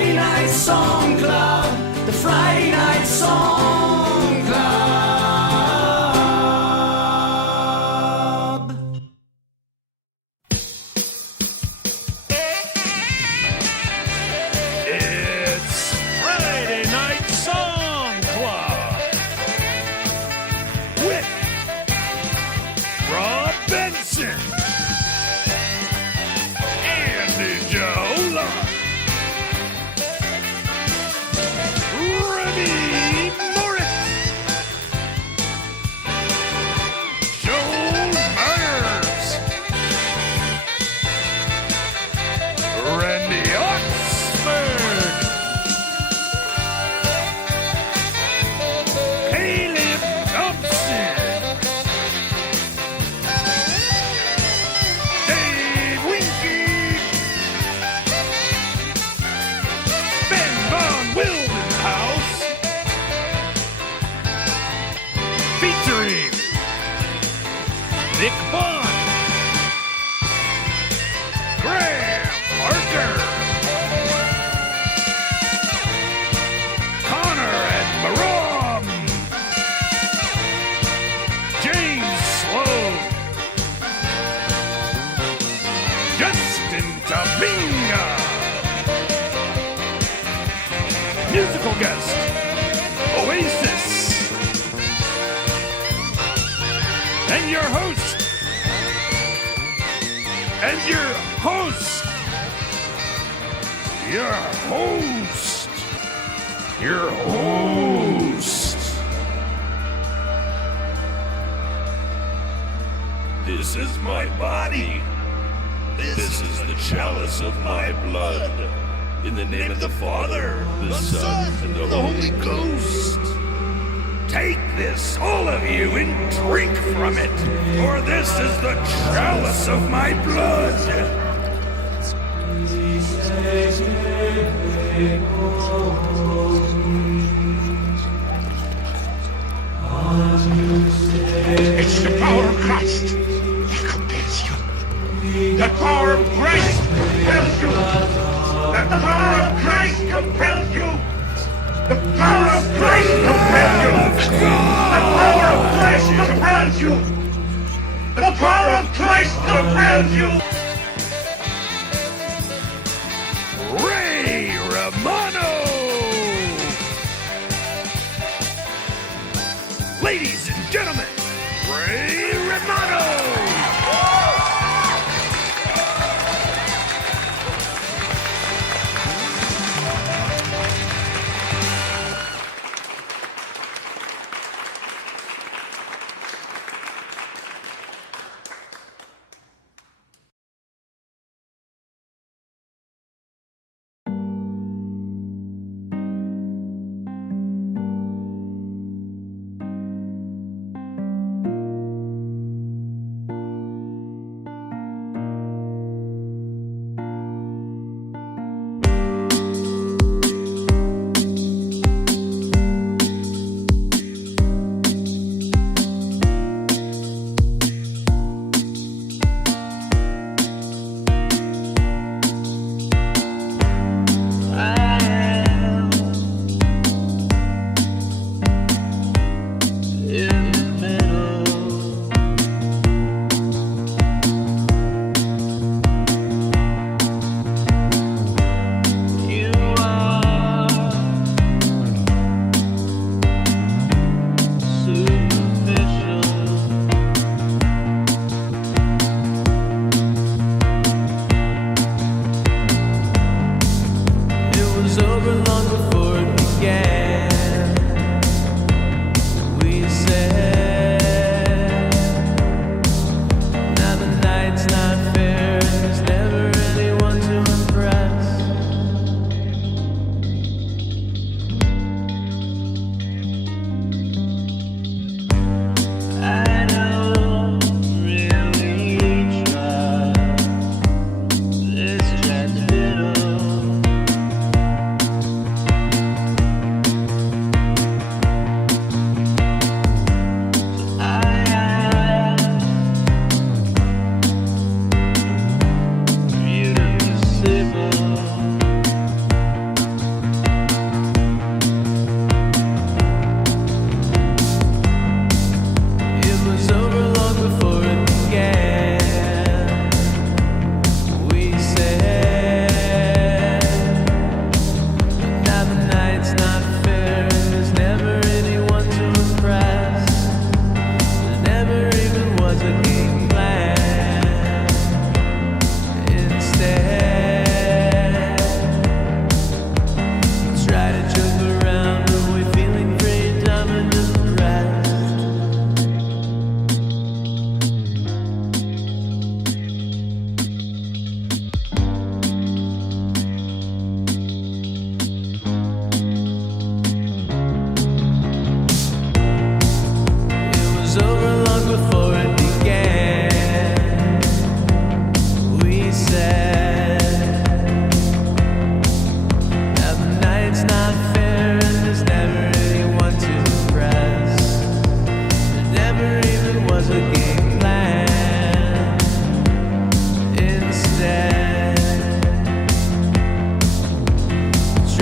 Friday Night Song Club, the Friday Night Song Club. It's Friday Night Song Club with Rob Benson, Andy Jola, Remy Morris, Joel Myers, Randy Oxford, Caleb Thompson, Dave Winky, Ben Von Wildenhouse, featuring Nick Bond, Graham Parker, Connor and Maram, James Sloan, Justin Tabinga, musical guest, Oasis, and your host, your host. This is my body. This is the chalice of my blood. In the name of the Father, the Son, and the Holy Ghost. Take this, all of you, and drink from it, for this is the chalice of my blood. It's the power of Christ that compels you. The power of Christ compels you. The power of Christ compels you. The power of Christ compels you. The power of Christ compels you. The power of Christ compels you. Ray Romano! Ladies and gentlemen, Ray Romano!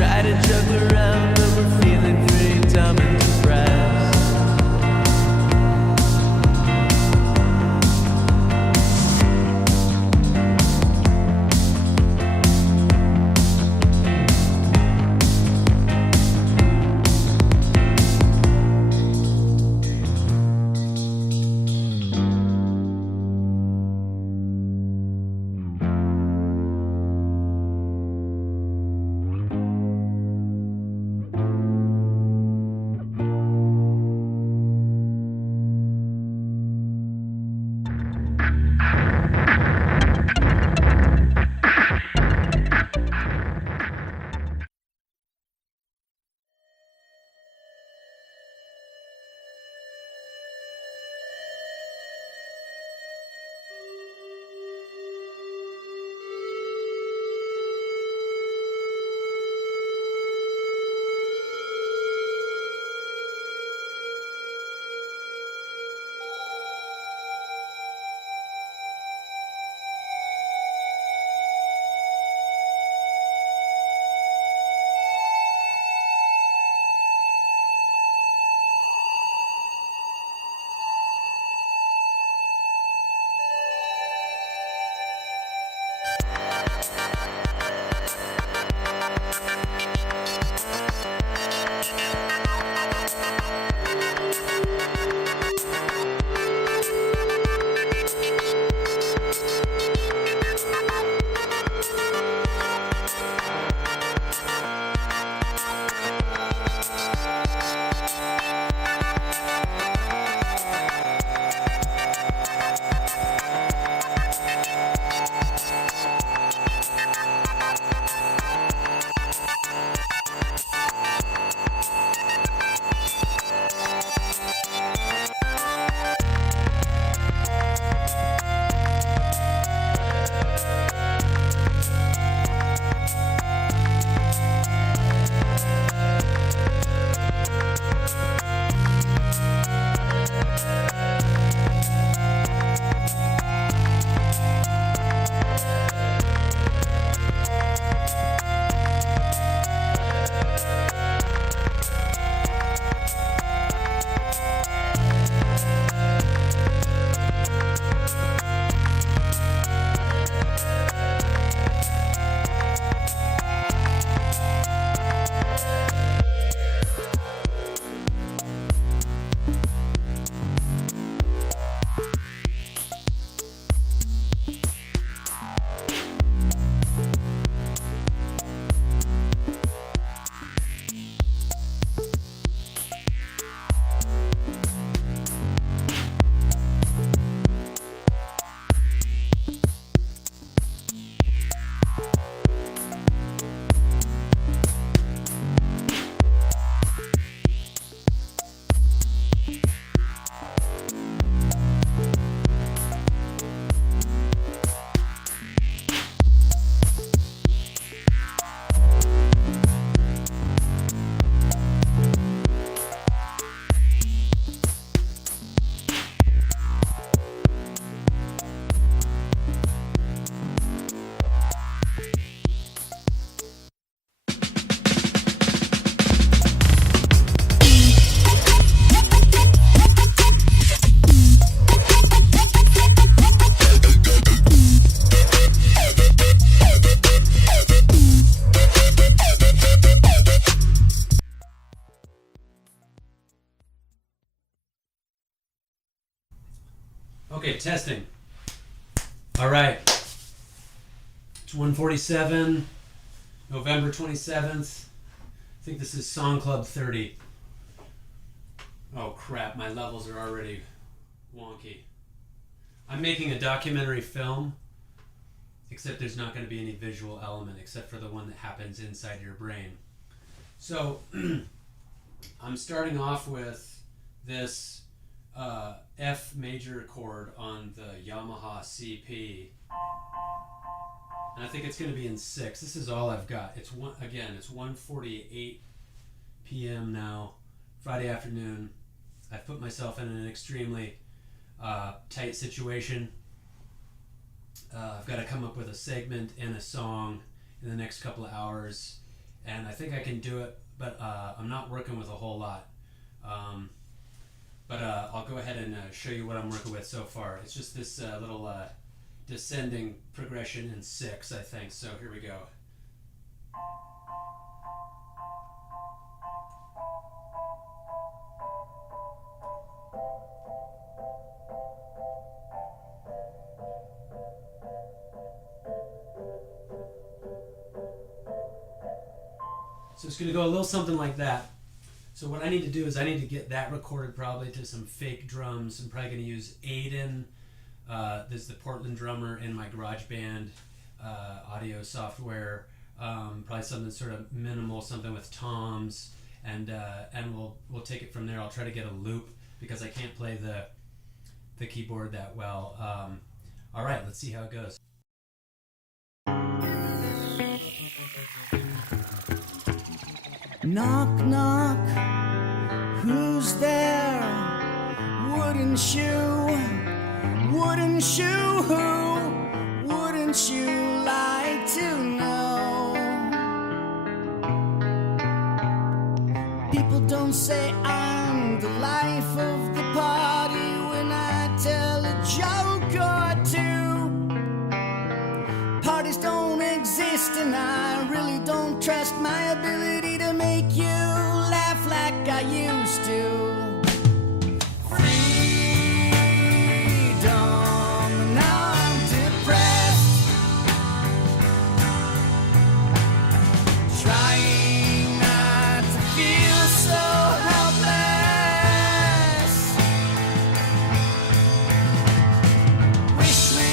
try to joke around, but we're feeling pretty dumb and depressed. Okay, testing. All right. It's 1:47, November 27th. I think this is Song Club 30. Oh crap, my levels are already wonky. I'm making a documentary film, except there's not going to be any visual element except for the one that happens inside your brain. So I'm starting off with this F major chord on the Yamaha CP, and I think it's going to be in 6. This is all I've got. It's 1:48 p.m. now, Friday afternoon. I've put myself in an extremely tight situation. I've got to come up with a segment and a song in the next couple of hours, and I think I can do it, but I'm not working with a whole lot. But I'll go ahead and show you what I'm working with so far. It's just this little descending progression in 6, I think. So here we go. So it's going to go a little something like that. So what I need to do is I need to get that recorded probably to some fake drums. I'm probably going to use Aiden. This is the Portland drummer in my GarageBand audio software. Probably something sort of minimal, something with toms, and we'll take it from there. I'll try to get a loop because I can't play the keyboard that well. All right, let's see how it goes. Knock, knock, who's there? Wouldn't you, wouldn't you like to know? People don't say I'm the life of the party when I tell a joke or two. Parties don't exist and I really don't trust my ability to make you laugh like I used to. Freedom, now I'm depressed, trying not to feel so helpless. Wish we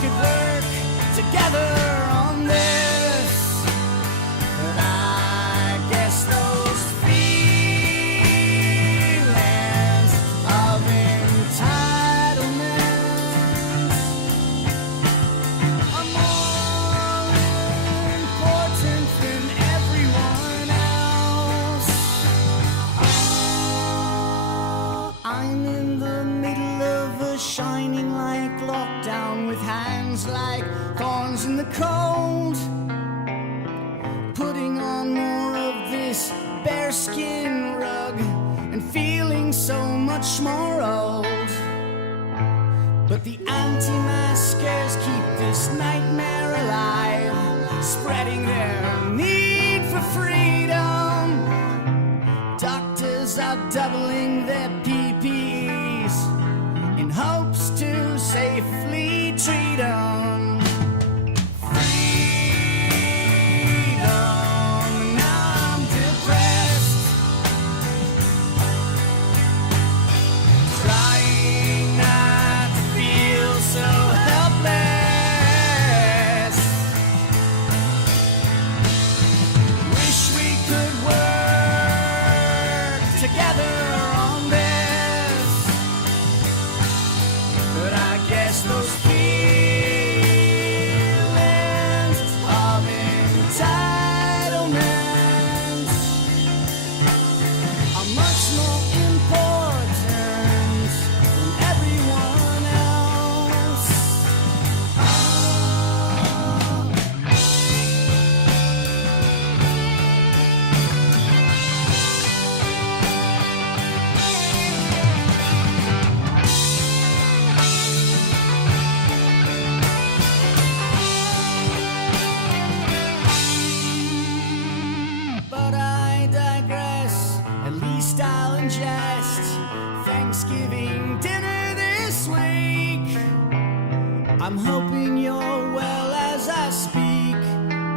could work together on this, but I guess those feelings of entitlement are more important than everyone else. I'm in the middle of a shining light lockdown with hands like thorns in the cold, putting on more of this bearskin rug and feeling so much more old. But the anti-maskers keep this nightmare alive, spreading their need for freedom. Doctors are doubling their PPEs in hopes to safely treat them. Freedom, now I'm depressed, trying not to feel so helpless. Wish we could work together on this, but I guess those feelings of entitlement are much more important than everyone else. But I digress, at least I'll ingest Thanksgiving dinner this week. I'm hoping you're well as I speak.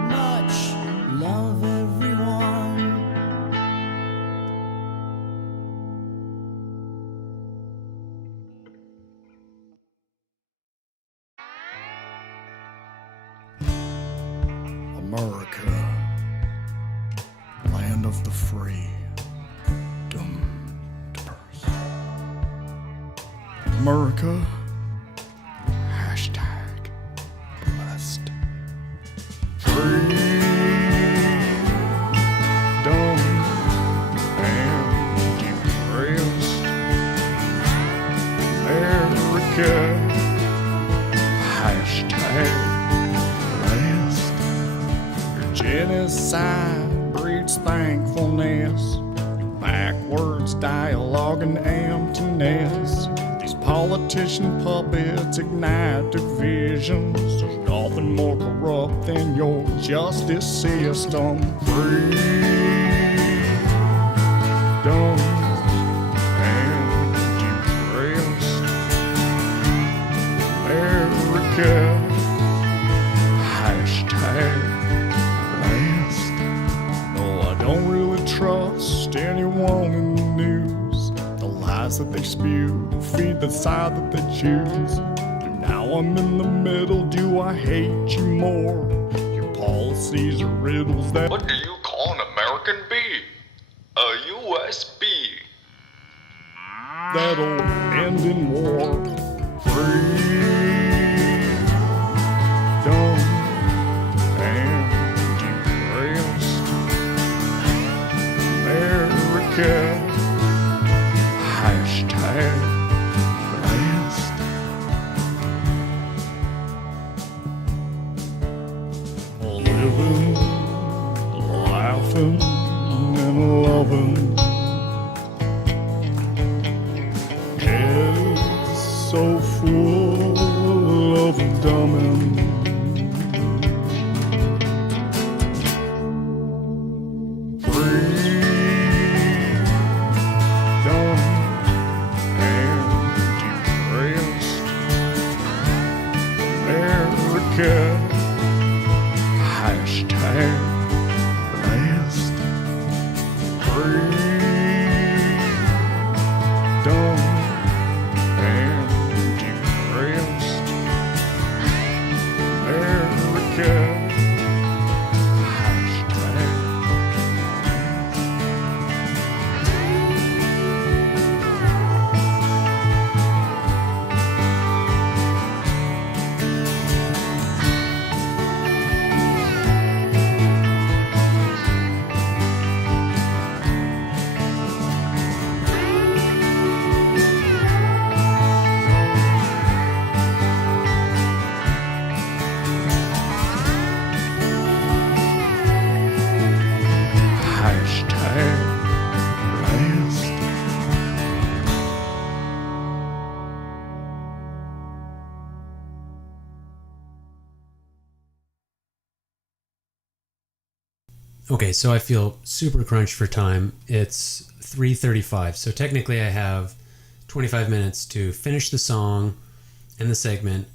Much love, everyone. America, land of the free, doomed to burst. America, hashtag blessed. Freedom and depressed. America, hashtag blessed. Your Genesis pride breeds thankfulness. Backwards dialogue and emptiness. These politician puppets ignite divisions. There's nothing more corrupt than your justice system. Freedom and depressed America. Hashtag last. No, I don't really trust anyone in the news. The lies that they spew feed the side that they choose. And now I'm in the middle. Do I hate you more? Your policies are riddles that. What do you call an American bee? A USB. That'll end in war. Freedom and depressed America. Hashtag last. Living, laughing, and loving. Head so full of dumbing. Freedom and depressed America. Hashtag last. Freedom and depressed America. Hashtag. Hashtag last. Okay, so I feel super crunched for time. It's 3:35, so technically I have 25 minutes to finish the song and the segment,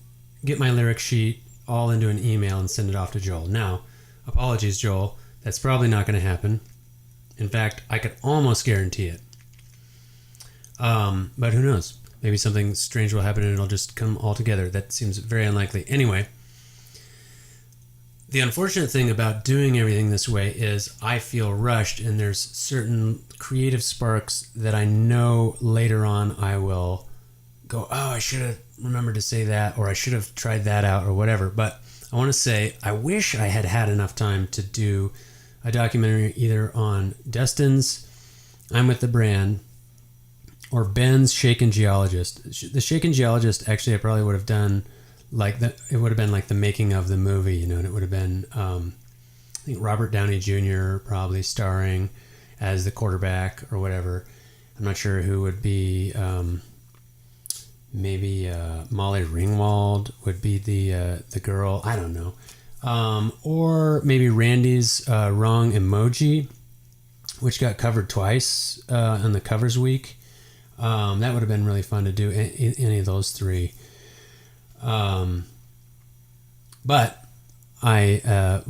get my lyric sheet all into an email and send it off to Joel. Now, apologies, Joel, that's probably not going to happen. In fact, I could almost guarantee it. But who knows? Maybe something strange will happen and it'll just come all together. That seems very unlikely. Anyway, the unfortunate thing about doing everything this way is I feel rushed, and there's certain creative sparks that I know later on I will go, oh, I should have remembered to say that, or I should have tried that out, or whatever. But I want to say I wish I had had enough time to do a documentary either on Dustin's I'm With the Brand or Ben's Shaken Geologist. The Shaken Geologist, actually, I probably would have done it would have been like the making of the movie, you know, and it would have been, I think Robert Downey Jr. probably starring as the quarterback or whatever. I'm not sure who would be, maybe Molly Ringwald would be the girl. I don't know. Or maybe Randy's Wrong Emoji, which got covered twice on the Covers Week. That would have been really fun to do, any of those three. But I'm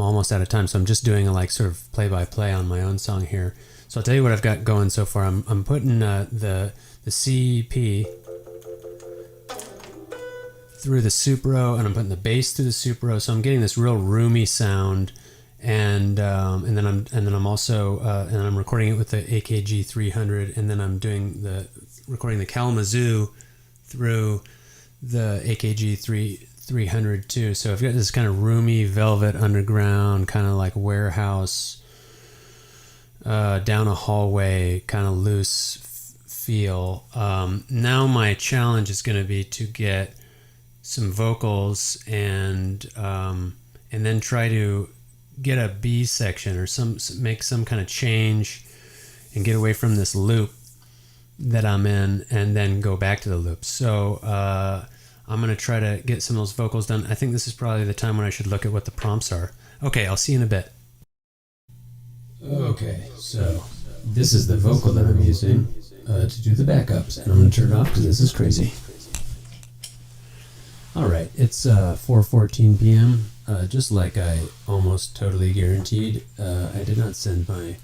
almost out of time, so I'm just doing a sort of play-by-play on my own song here. So I'll tell you what I've got going so far. I'm putting the CP through the Supro, and I'm putting the bass through the Supro, so I'm getting this real roomy sound, and then I'm also and I'm recording it with the AKG 300, and then I'm recording the Kalamazoo through the AKG 300 too. So I've got this kind of roomy velvet underground, kind of like warehouse, down a hallway, kind of loose feel. Now my challenge is going to be to get some vocals and then try to get a B section or make some kind of change and get away from this loop that I'm in and then go back to the loop. So I'm going to try to get some of those vocals done. I think this is probably the time when I should look at what the prompts are. Okay, I'll see you in a bit. Okay, so this is the vocal that I'm using to do the backups, and I'm going to turn it off because this is crazy. Alright, it's 4:14 p.m. Just like I almost totally guaranteed, I did not send my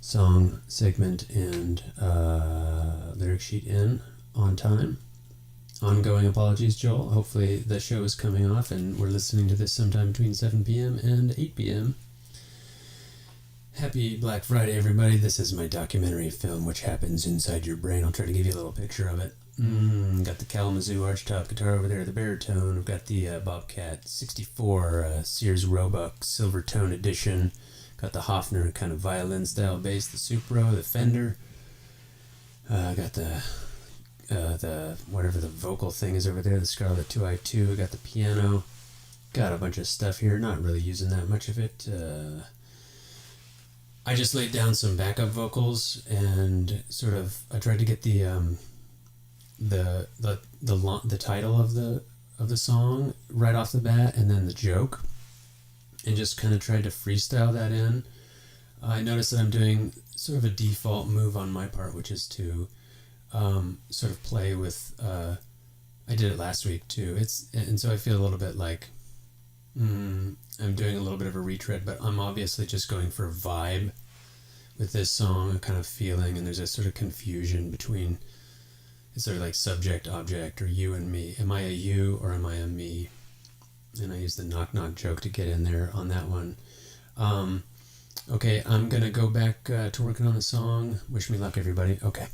song segment and lyric sheet in on time. Ongoing apologies, Joel. Hopefully the show is coming off and we're listening to this sometime between 7 p.m. and 8 p.m. Happy Black Friday, everybody. This is my documentary film, Which Happens Inside Your Brain. I'll try to give you a little picture of it. Got the Kalamazoo archtop guitar over there, the baritone. I've got the Bobcat 64 Sears Roebuck Silvertone edition. Got the Hofner kind of violin style bass, the Supro, the Fender. Got the whatever the vocal thing is over there, the Scarlett 2i2. Got the piano. Got a bunch of stuff here. Not really using that much of it. I just laid down some backup vocals and sort of I tried to get the title of the song right off the bat, and then the joke, and just kind of tried to freestyle that in. I noticed that I'm doing sort of a default move on my part, which is to sort of play with. I did it last week too. And so I feel a little bit like I'm doing a little bit of a retread, but I'm obviously just going for a vibe with this song, a kind of feeling, and there's a sort of confusion between. It's sort of like subject, object, or you and me. Am I a you or am I a me? And I use the knock-knock joke to get in there on that one. Okay, I'm going to go back to working on the song. Wish me luck, everybody. Okay.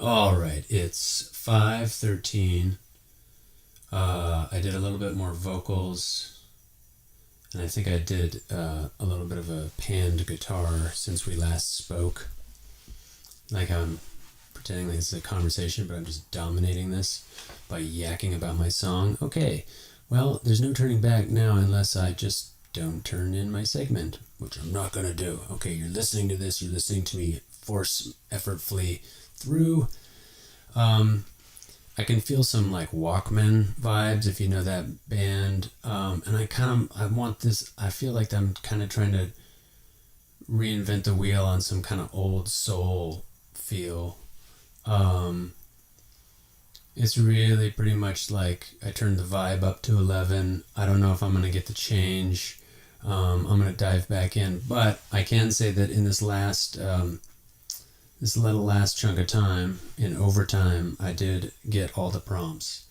All right, it's 5:13. I did a little bit more vocals, and I think I did a little bit of a panned guitar since we last spoke. Like I'm pretending like this is a conversation, but I'm just dominating this by yakking about my song. Okay, well, there's no turning back now unless I just don't turn in my segment, which I'm not going to do. Okay, you're listening to this, you're listening to me force effortfully through. I can feel some like Walkman vibes, if you know that band. And I want this, I feel like I'm kind of trying to reinvent the wheel on some kind of old soul feel. It's really pretty much like I turned the vibe up to 11. I don't know if I'm going to get the change. I'm going to dive back in, but I can say that in this last chunk of time, in overtime, I did get all the prompts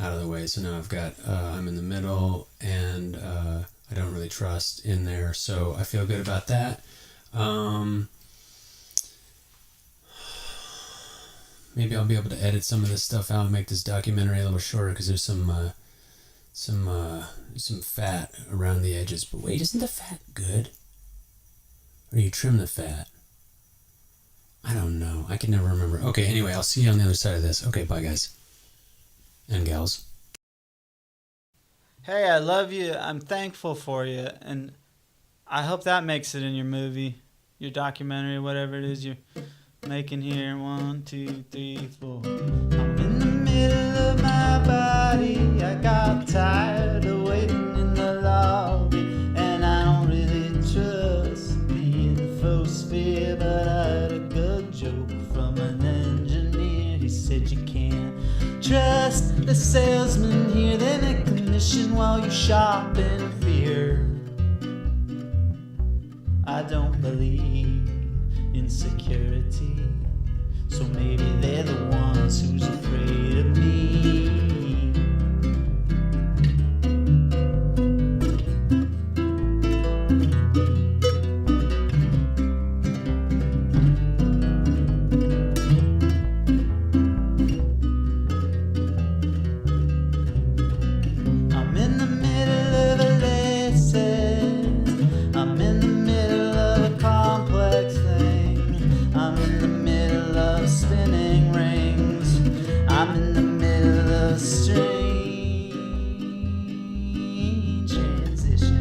out of the way. So now I've got, I'm in the middle, and I don't really trust in there. So I feel good about that. Maybe I'll be able to edit some of this stuff out and make this documentary a little shorter, because there's some fat around the edges. But wait, isn't the fat good? Or do you trim the fat? I don't know. I can never remember. Okay, anyway, I'll see you on the other side of this. Okay, bye, guys. And gals. Hey, I love you. I'm thankful for you. And I hope that makes it in your movie, your documentary, whatever it is you're making here. 1, 2, 3, 4. I'm in the middle of my body. I got tired of waiting in the lobby. And I don't really trust the infosphere, but I heard a good joke from an engineer. He said you can't trust the salesman here. They make commission while you shop in fear. I don't believe in security, so maybe they're the ones who's afraid of me. I'm in the middle of a lesson. I'm in the middle of a complex thing. I'm in the middle of spinning rings. I'm in the middle of a strange transition.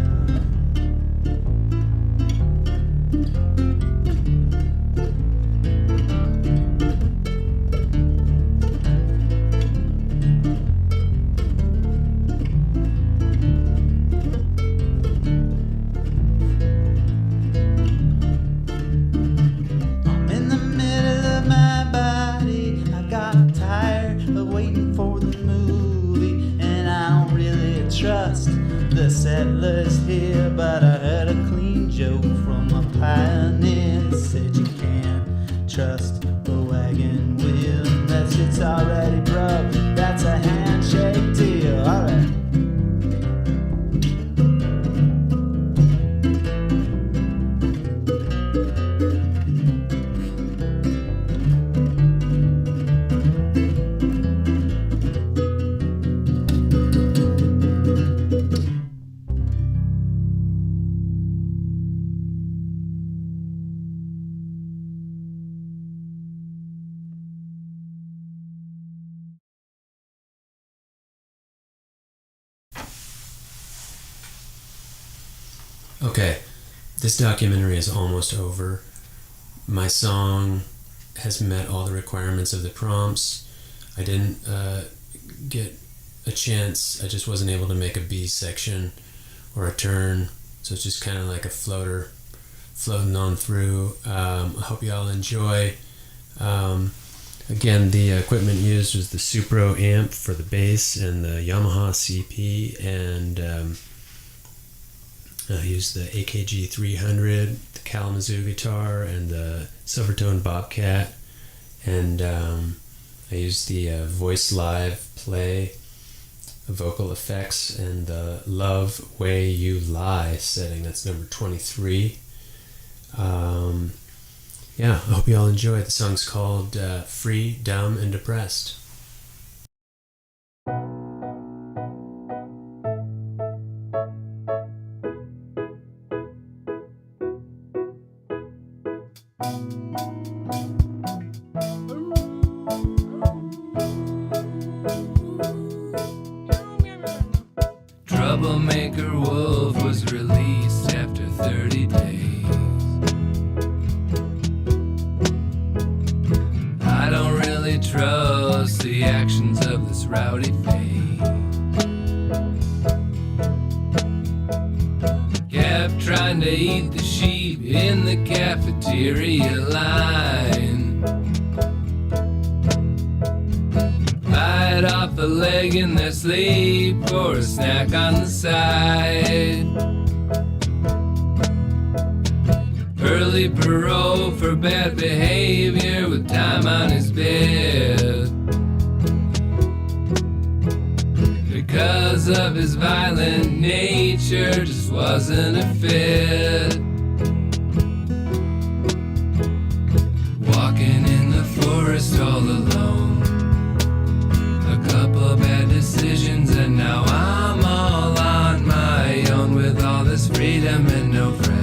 I'm in the middle of my body. I got tired of waiting for the movie, and I don't really trust the settlers here. But I heard a clean joke from a pioneer. Said you can't trust the wagon wheel unless it's already broke. That's a handshake deal. Alright. Okay, this documentary is almost over. My song has met all the requirements of the prompts. I didn't get a chance. I just wasn't able to make a B section or a turn, so it's just kind of like a floater floating on through. I hope you all enjoy. Again, the equipment used was the Supro amp for the bass and the Yamaha CP, and I used the AKG 300, the Kalamazoo guitar, and the Silvertone Bobcat, and I used the Voice Live Play vocal effects and the Love Way You Lie setting. That's number 23. yeah, I hope you all enjoy it. The song's called Free, Dumb, and Depressed. Troublemaker Wolf was released after 30 days. I don't really trust the actions of this rowdy face. Kept trying to eat the sheep in the cafeteria line. Bite off a leg in their sleep or a snack on the side. Early parole for bad behavior with time on his bed. Because of his violent nature, just wasn't a fit. Walking in the forest all alone. A couple bad decisions and now I'm all on my own with all this freedom and no friends.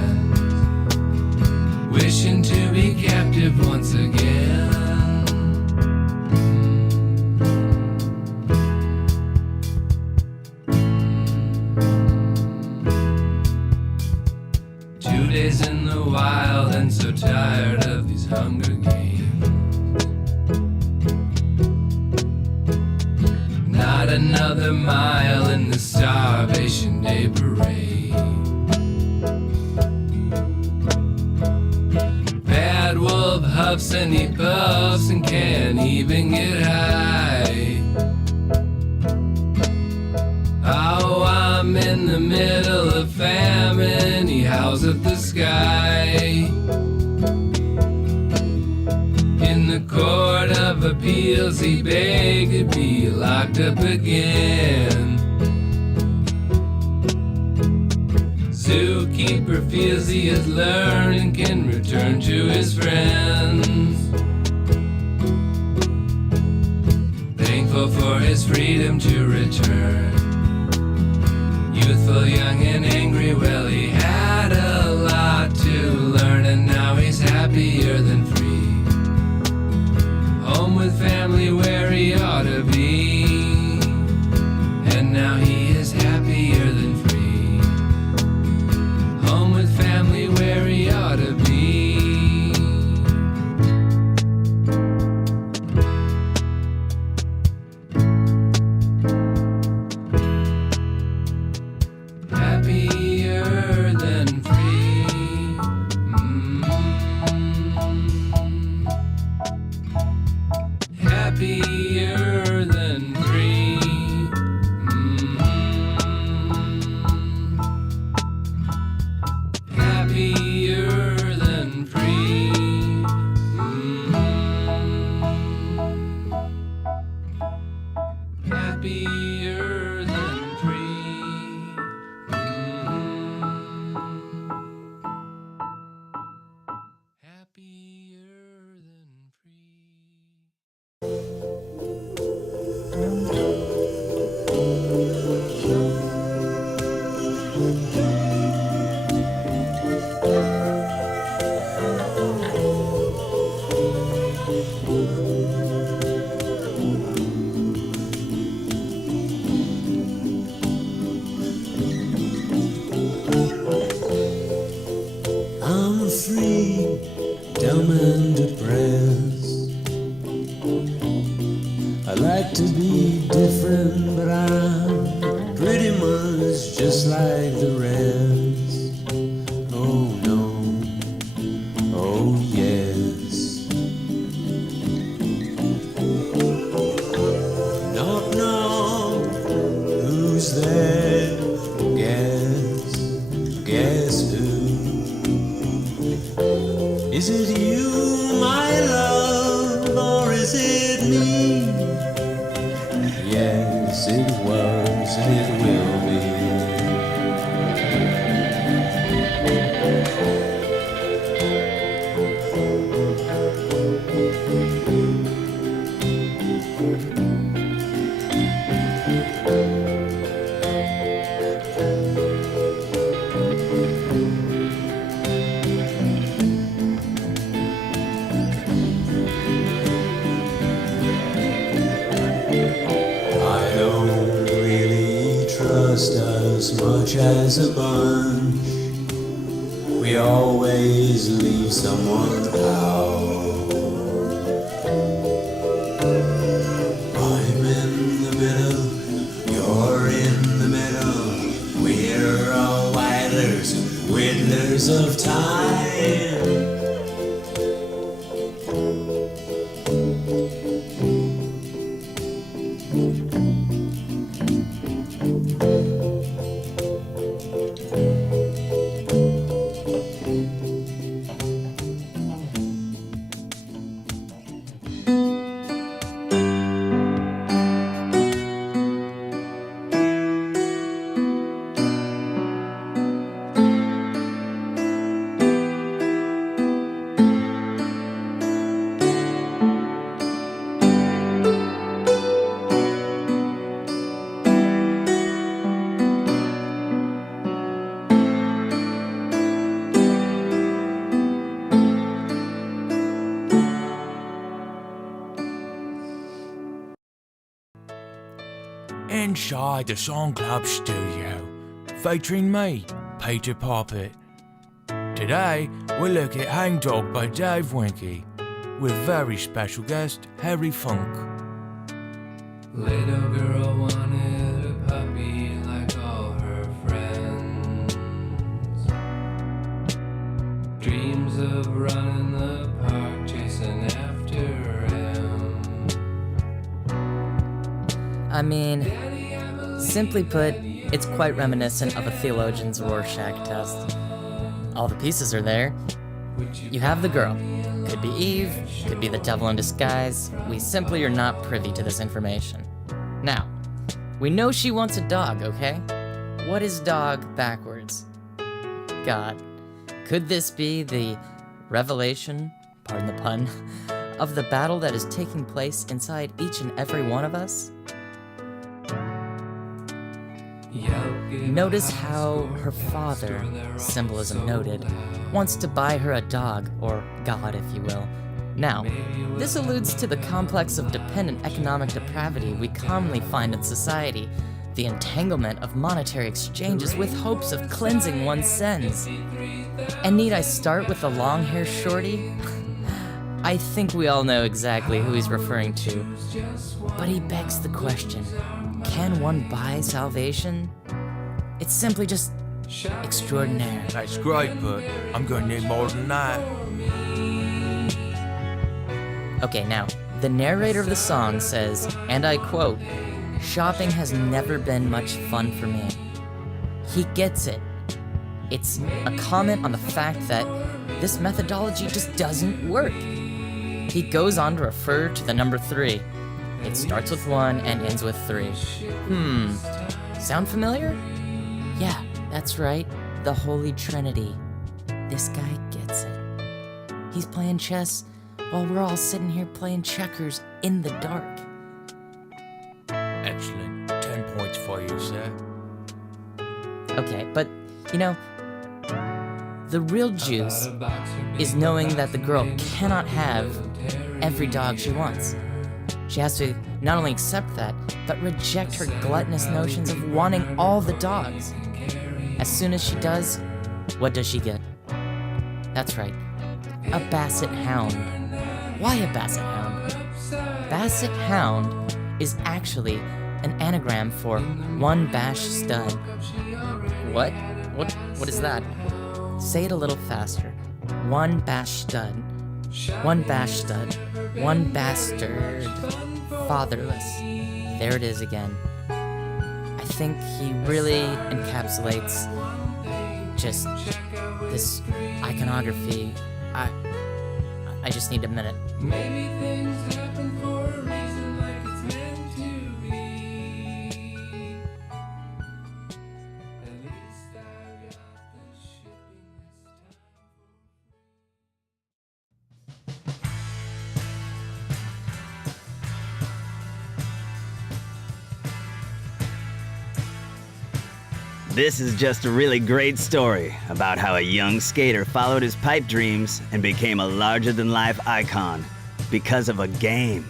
Wishing to be captive once again. 2 days in the wild and so tired of these Hunger Games. Not another mile in the Starvation Day parade. Bad wolf huffs and he puffs and can't even get high. Oh, I'm in the middle of famine, he howls at the sky. In the Court of Appeals he begged to be locked up again. Zookeeper feels he has learned and can return to his friends. Thankful for his freedom to return. Youthful, young and angry, well he had a lot to learn and now he's happier than free. Home with family where he ought to be. And now he is happier than free. Home with family where he ought to be. Happier than free. Happier than free. Happier than free. Happier than free. Happier than free. I'm free, dumb and depressed. I like to be different, but I'm pretty much just like the rest. Oh no, oh yes. Knock, knock, who's there? Guess who? Is it you, my love, or is it me? Yes, it was and it will be. much as a bunch. We always leave someone out. I'm in the middle, you're in the middle. We're all whilers, whittlers of time. Inside the Song Club studio, featuring me, Peter Poppet. Today, we look at Hang Dog by Dave Winky, with very special guest, Harry Funk. Little girl wanted a puppy like all her friends. Dreams of running the park, chasing after him. I mean, simply put, it's quite reminiscent of a theologian's Rorschach test. All the pieces are there. You have the girl. Could be Eve, could be the devil in disguise. We simply are not privy to this information. Now, we know she wants a dog, okay? What is dog backwards? God. Could this be the revelation, pardon the pun, of the battle that is taking place inside each and every one of us? Notice how her father, symbolism noted, wants to buy her a dog, or God if you will. Now, this alludes to the complex of dependent economic depravity we commonly find in society, the entanglement of monetary exchanges with hopes of cleansing one's sins. And need I start with the long-hair shorty? I think we all know exactly who he's referring to, but he begs the question, can one buy salvation? It's simply just extraordinaire. That's great, but I'm gonna need more than that. Okay, now, the narrator of the song says, and I quote, "Shopping has never been much fun for me." He gets it. It's a comment on the fact that this methodology just doesn't work. He goes on to refer to the number 3. It starts with 1 and ends with 3. Sound familiar? Yeah, that's right, the Holy Trinity. This guy gets it. He's playing chess while we're all sitting here playing checkers in the dark. Excellent. 10 points for you, sir. Okay, but, you know, the real juice is knowing that the girl cannot have every dog she wants. She has to not only accept that, but reject her gluttonous notions of wanting all the dogs. As soon as she does, what does she get? That's right, a Basset Hound. Why a Basset Hound? Basset Hound is actually an anagram for one bash stud. What? What is that? Say it a little faster. One bash stud. One bash stud. One bastard. Fatherless. There it is again. I think he really encapsulates just this iconography. I just need a minute. Maybe things happen for a reason, like it's meant to be. At least I got the shipping this time. This is just a really great story about how a young skater followed his pipe dreams and became a larger-than-life icon because of a game.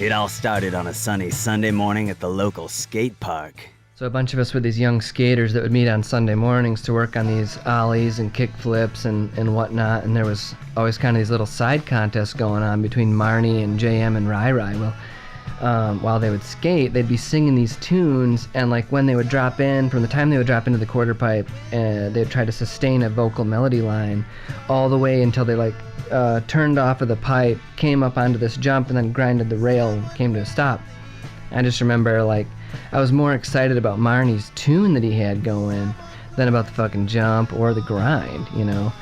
It all started on a sunny Sunday morning at the local skate park. So a bunch of us were these young skaters that would meet on Sunday mornings to work on these ollies and kick flips and whatnot, and there was always kind of these little side contests going on between Marnie and JM and Rai Rai. Well, while they would skate, they'd be singing these tunes, and like when they would drop in, from the time they would drop into the quarter pipe, they'd try to sustain a vocal melody line all the way until they like turned off of the pipe, came up onto this jump, and then grinded the rail, came to a stop. I just remember like I was more excited about Marnie's tune that he had going than about the fucking jump or the grind, you know.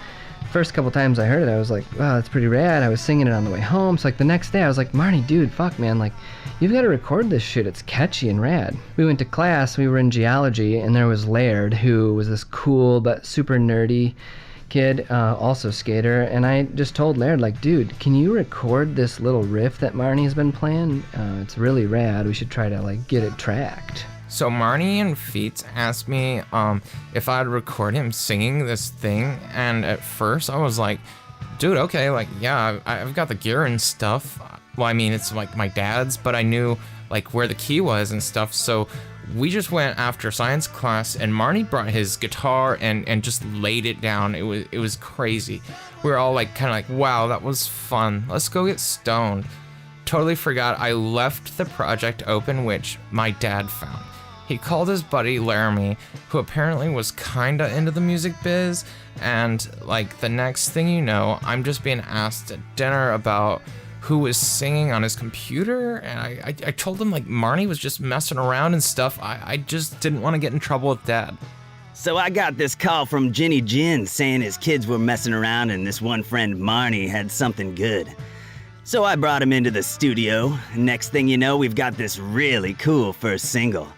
First couple times I heard it, I was like, wow, that's pretty rad. I was singing it on the way home. So like the next day I was like, Marnie, dude, fuck man, like you've got to record this shit. It's catchy and rad. We went to class, we were in geology, and there was Laird, who was this cool but super nerdy kid, also skater, and I just told Laird, like, dude, can you record this little riff that Marnie's been playing? It's really rad. We should try to like get it tracked. So Marnie and Feats asked me if I'd record him singing this thing, and at first I was like, dude, okay, like, yeah, I've got the gear and stuff. Well, I mean, it's like my dad's, but I knew like where the key was and stuff, so we just went after science class, and Marnie brought his guitar and just laid it down. It was crazy. We were all like kind of like, wow, that was fun. Let's go get stoned. Totally forgot I left the project open, which my dad found. He called his buddy Laramie, who apparently was kinda into the music biz, and like the next thing you know, I'm just being asked at dinner about who was singing on his computer, and I told him like Marnie was just messing around and stuff. I just didn't want to get in trouble with Dad. So I got this call from Ginny Gin saying his kids were messing around and this one friend Marnie had something good. So I brought him into the studio, and next thing you know, we've got this really cool first single.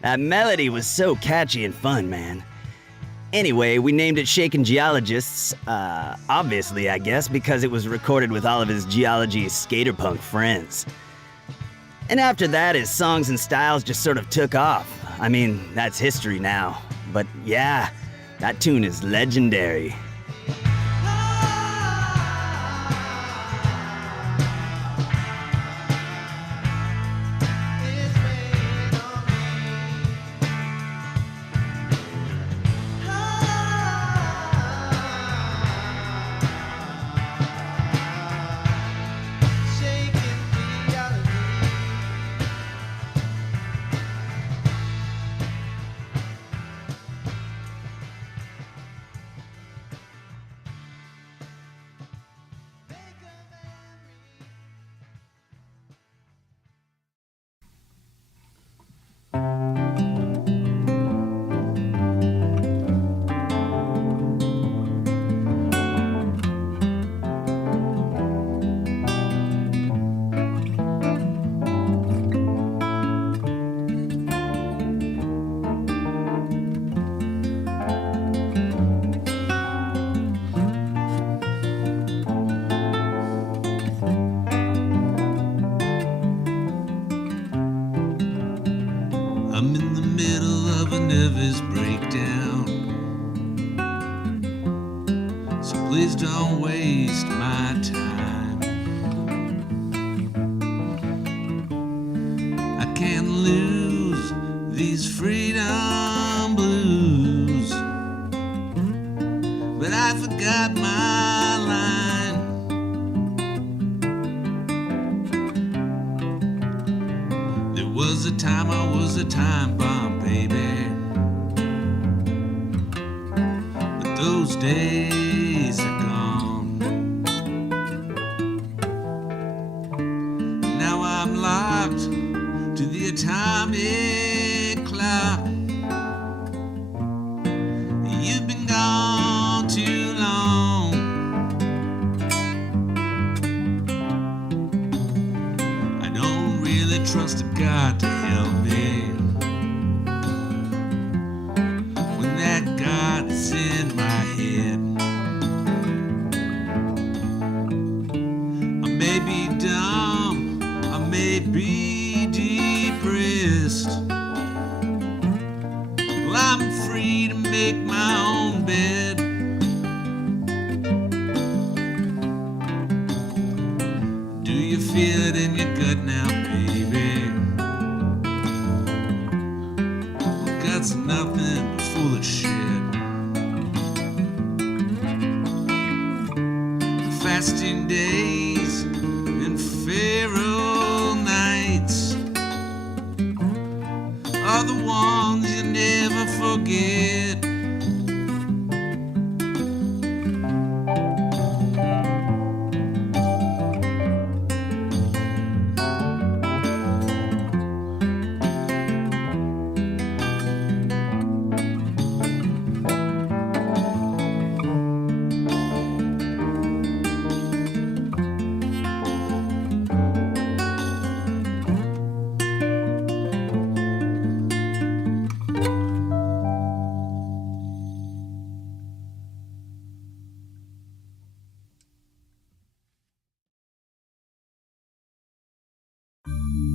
That melody was so catchy and fun, man. Anyway, we named it Shakin' Geologists, obviously, I guess, because it was recorded with all of his geology skater punk friends. And after that, his songs and styles just sort of took off. I mean, that's history now. But yeah, that tune is legendary. I'm in the middle of a nervous breakdown, so please don't waste my time. I can't lose these freedom blues, but I forgot my line. There was a time I was a time bomb, baby, but those days are gone. Now I'm locked to the atomic clock. You've been gone too long. I don't really trust a God to help me when that God's in my head. I may be dumb, I may be depressed. Well, I'm free to make my own bed. Do you feel it in your gut now, baby?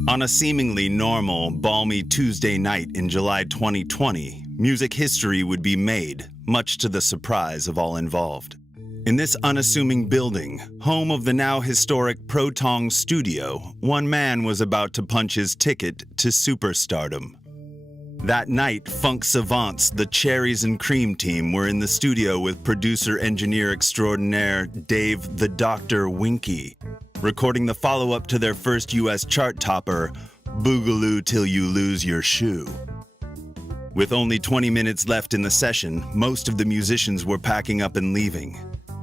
On a seemingly normal, balmy Tuesday night in July 2020, music history would be made, much to the surprise of all involved. In this unassuming building, home of the now historic Protong Studio, one man was about to punch his ticket to superstardom. That night, funk savants, the Cherries and Cream team, were in the studio with producer-engineer extraordinaire Dave the Dr. Winky, recording the follow-up to their first U.S. chart topper, Boogaloo Till You Lose Your Shoe. With only 20 minutes left in the session, most of the musicians were packing up and leaving.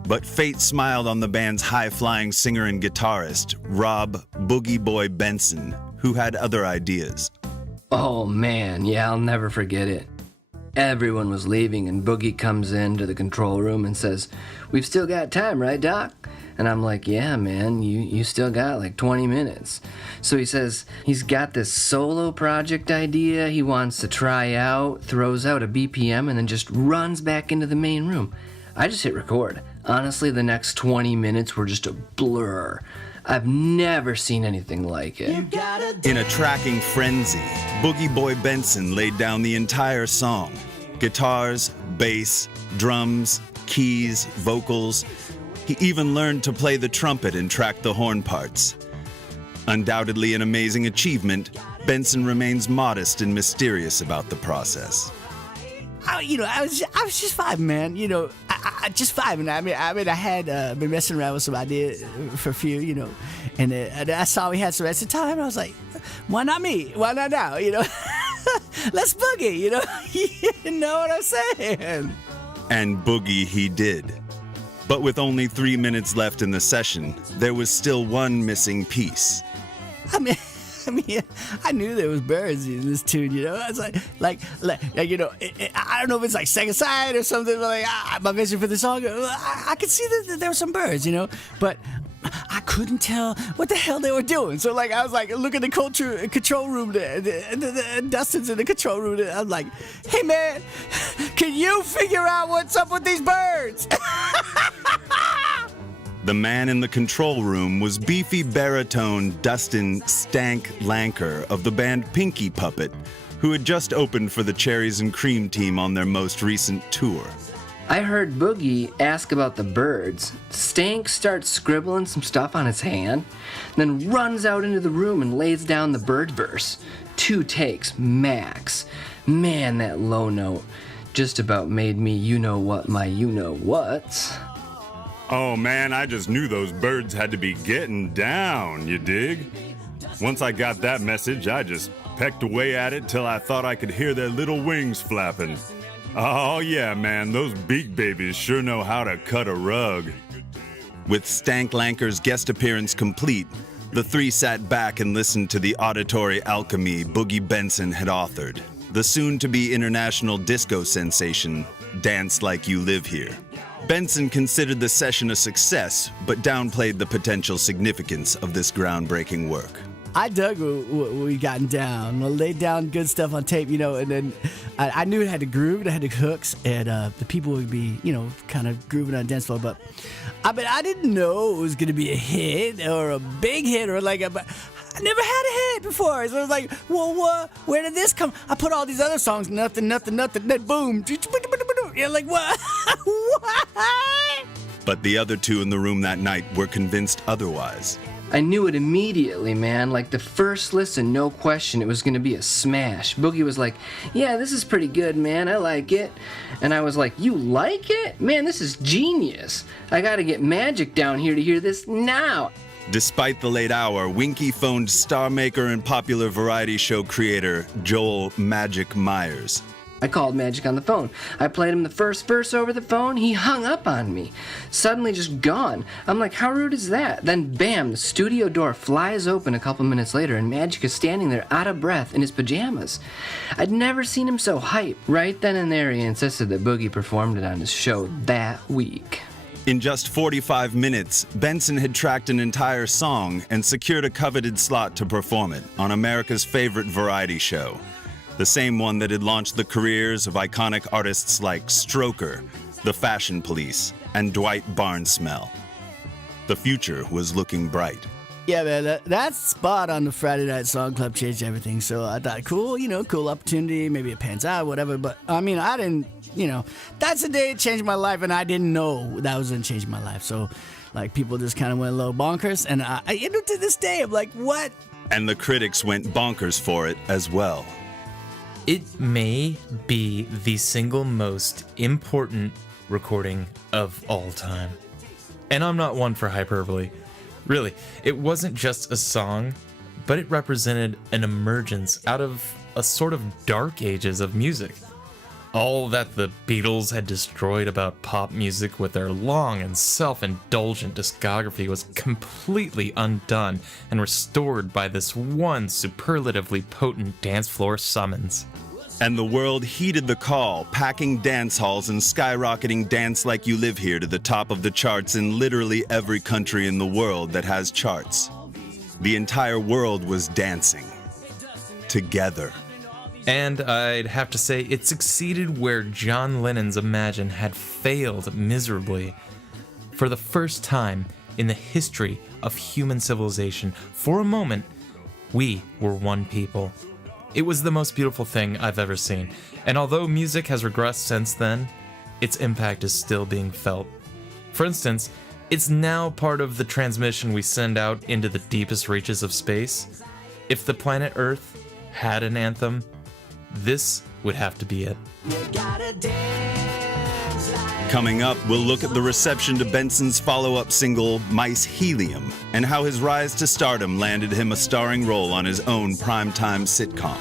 But fate smiled on the band's high-flying singer and guitarist, Rob Boogie Boy Benson, who had other ideas. Oh man, yeah, I'll never forget it. Everyone was leaving and Boogie comes into the control room and says, "We've still got time, right, Doc?" And I'm like, "Yeah, man, you still got like 20 minutes. So he says he's got this solo project idea he wants to try out, throws out a BPM, and then just runs back into the main room. I just hit record. Honestly, the next 20 minutes were just a blur. I've never seen anything like it. In a tracking frenzy, Boogie Boy Benson laid down the entire song. Guitars, bass, drums, keys, vocals. He even learned to play the trumpet and track the horn parts. Undoubtedly an amazing achievement, Benson remains modest and mysterious about the process. I was just vibing, man. I just vibing. I had been messing around with some ideas for a few, and I saw we had some extra time. And I was like, why not me? Why not now? Let's boogie. You know what I'm saying? And boogie he did. But with only 3 minutes left in the session, there was still one missing piece. I mean, I knew there was birds in this tune, I was like, I don't know if it's like Second Sight or something, but my vision for the song, I could see that there were some birds, but I couldn't tell what the hell they were doing. So I was look at the control room, the Dustin's in the control room. I'm like, hey man, can you figure out what's up with these birds? The man in the control room was beefy baritone Dustin Stank Lanker of the band Pinky Puppet, who had just opened for the Cherries and Cream team on their most recent tour. I heard Boogie ask about the birds. Stank starts scribbling some stuff on his hand, then runs out into the room and lays down the bird verse. 2 takes, max. Man, that low note just about made me you-know-what my you-know-what. Oh man, I just knew those birds had to be getting down, you dig? Once I got that message, I just pecked away at it till I thought I could hear their little wings flapping. Oh yeah, man, those beak babies sure know how to cut a rug. With Stank Lanker's guest appearance complete, the three sat back and listened to the auditory alchemy Boogie Benson had authored, the soon-to-be international disco sensation, Dance Like You Live Here. Benson considered the session a success, but downplayed the potential significance of this groundbreaking work. I dug what we gotten down. I laid down good stuff on tape, and then I knew it had to groove, it had the hooks, and the people would be, kind of grooving on the dance floor. But I didn't know it was going to be a hit or a big hit or I never had a hit before. So I was like, well, where did this come? I put all these other songs, nothing, then boom. You're like, what? What? But the other two in the room that night were convinced otherwise. I knew it immediately, man. The first listen, no question, it was gonna be a smash. Boogie was like, yeah, this is pretty good, man, I like it. And I was like, you like it? Man, this is genius. I gotta get Magic down here to hear this now. Despite the late hour, Winky phoned star maker and popular variety show creator Joel Magic Myers. I called Magic on the phone. I played him the first verse over the phone. He hung up on me. Suddenly just gone. I'm like, how rude is that? Then bam, the studio door flies open a couple minutes later and Magic is standing there out of breath in his pajamas. I'd never seen him so hyped. Right then and there he insisted that Boogie performed it on his show that week. In just 45 minutes, Benson had tracked an entire song and secured a coveted slot to perform it on America's favorite variety show. The same one that had launched the careers of iconic artists like Stroker, The Fashion Police, and Dwight Barnsmell. The future was looking bright. Yeah, man, that spot on the Friday Night Song Club changed everything. So I thought, cool, cool opportunity. Maybe it pans out, whatever. But I mean, I didn't, that's the day it changed my life, and I didn't know that was going to change my life. So, like, people just kind of went a little bonkers. And I to this day, I'm like, what? And the critics went bonkers for it as well. It may be the single most important recording of all time. And I'm not one for hyperbole. Really, it wasn't just a song, but it represented an emergence out of a sort of dark ages of music. All that the Beatles had destroyed about pop music with their long and self-indulgent discography was completely undone and restored by this one superlatively potent dance floor summons. And the world heeded the call, packing dance halls and skyrocketing Dance Like You Live Here to the top of the charts in literally every country in the world that has charts. The entire world was dancing. Together. And I'd have to say it succeeded where John Lennon's Imagine had failed miserably. For the first time in the history of human civilization, for a moment, we were one people. It was the most beautiful thing I've ever seen, and although music has regressed since then, its impact is still being felt. For instance, it's now part of the transmission we send out into the deepest reaches of space. If the planet Earth had an anthem, this would have to be it. Coming up, we'll look at the reception to Benson's follow-up single, Mice Helium, and how his rise to stardom landed him a starring role on his own primetime sitcom.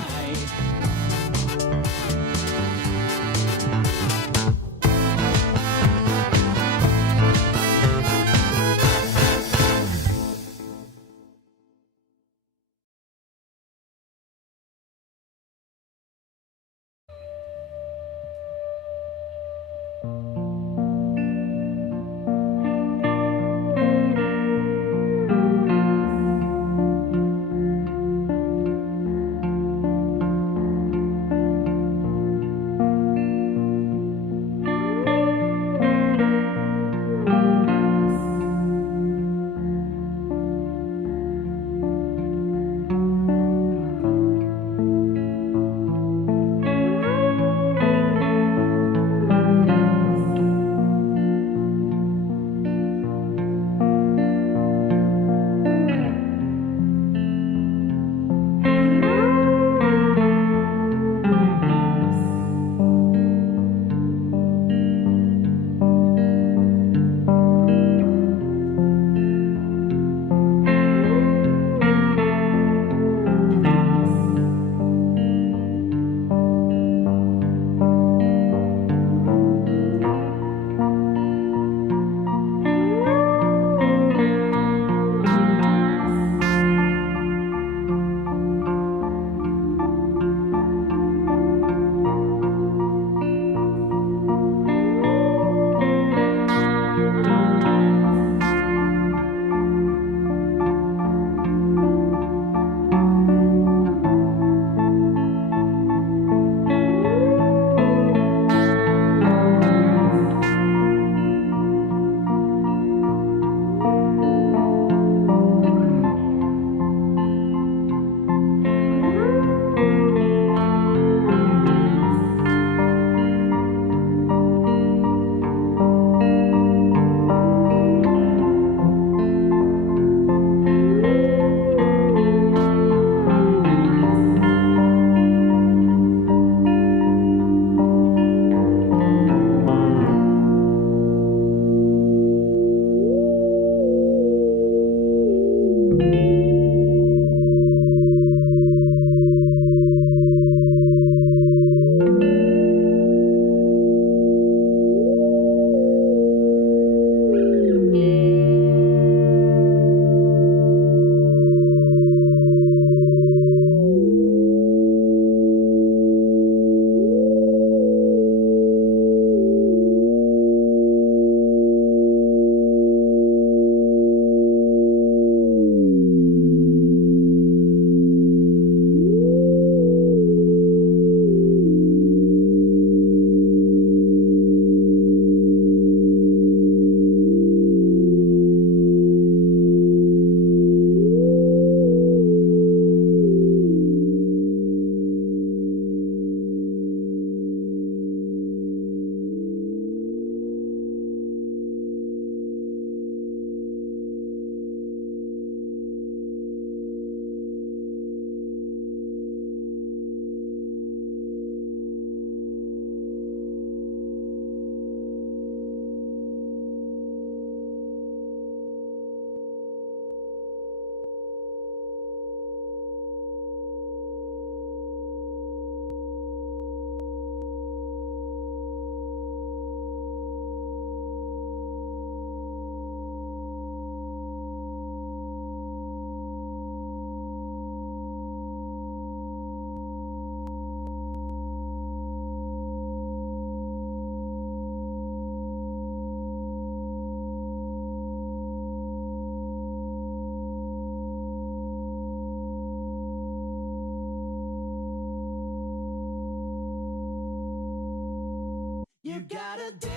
gotta dance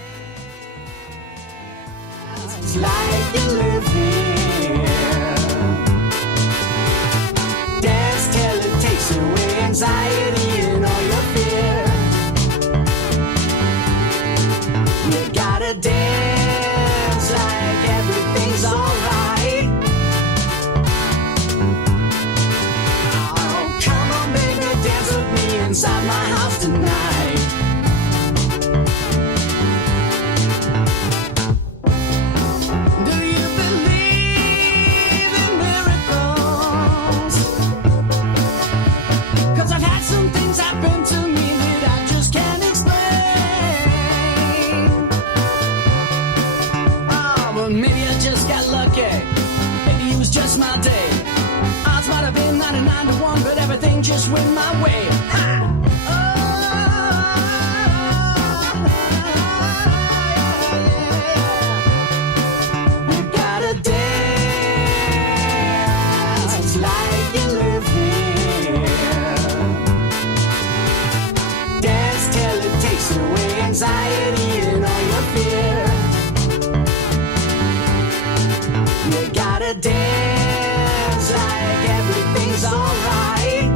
like you live here. Dance till it takes away anxiety and all your fear. You gotta dance like everything's alright. Oh, come on, baby, dance with me inside my house tonight. Just my day. Odds might have been 99 to 1, but everything just went my way. Ha! Oh, you gotta dance like you live here. Dance till it takes away anxiety and all your fear. You gotta dance like everything's alright.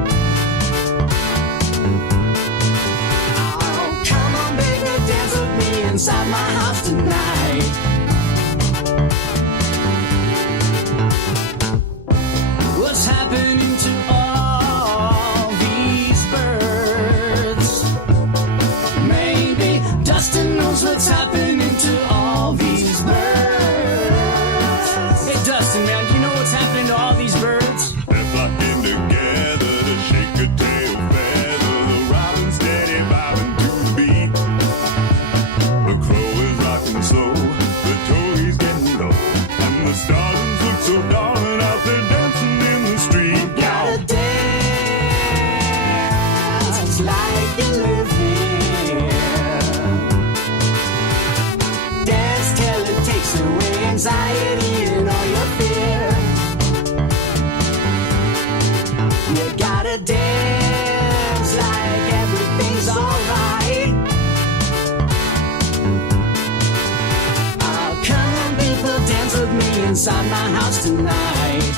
Oh, come on, baby, dance with me inside my house tonight. What's happening to all these birds? Maybe Dustin knows what's happening to all these birds. Hey, Dustin, man, do you know what's happening to all these birds? They're flocking together to shake a tail feather. The robin's steady bobbing to the beat. The crow is rocking slow. The toadie's getting low. And the stars look so darling out there dancing in the street. Gotta dance like you live here. Dance till it takes away anxiety and all your fear. You gotta dance like everything's alright. Oh, come on, people, dance with me inside my house tonight.